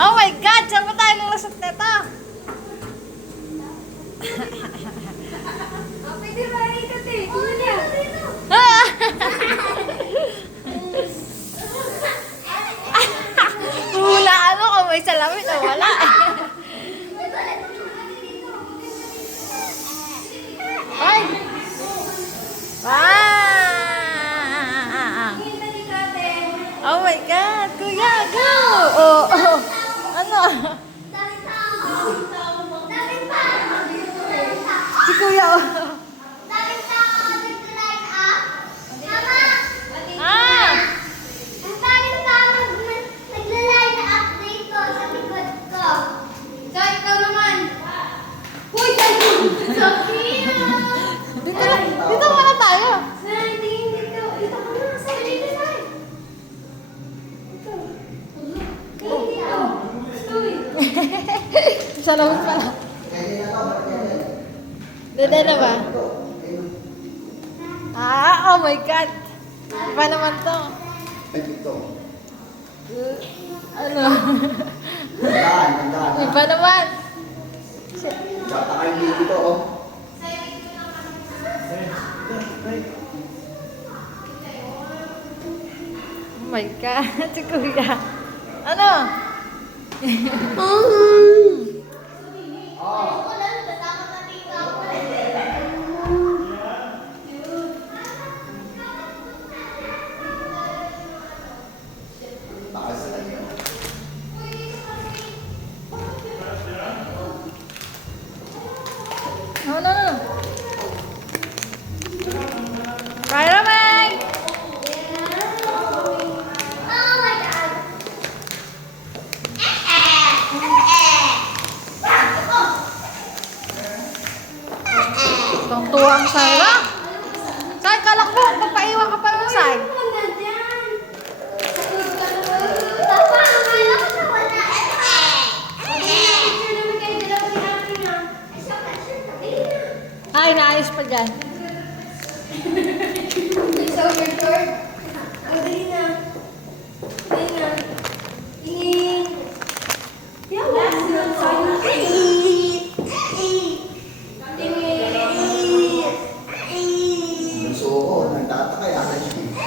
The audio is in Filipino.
Oh my God! Saan ba tayo lulusot nito? Pwede ba ikot eh? Hula ano kung may salamin o wala. Ay! Wow! Oh my God! Kuya, go! Oh, oh. Ano? Si Kuya, oh. Ah! Dito muna tayo. Sa labas pala. Dede na ba? Ah, oh my God. Iba naman to. Ay, dito. Ano? Tandaan. Iba naman. Tatakayin dito, oh. Oh my God. Si Kuya. Ano? Takas na yun. No. Spider-Man! Tuwang-tuwa ang Sarah. Say, kala ko papaiwan ka pa ng Say. Ay, naayos pa dyan.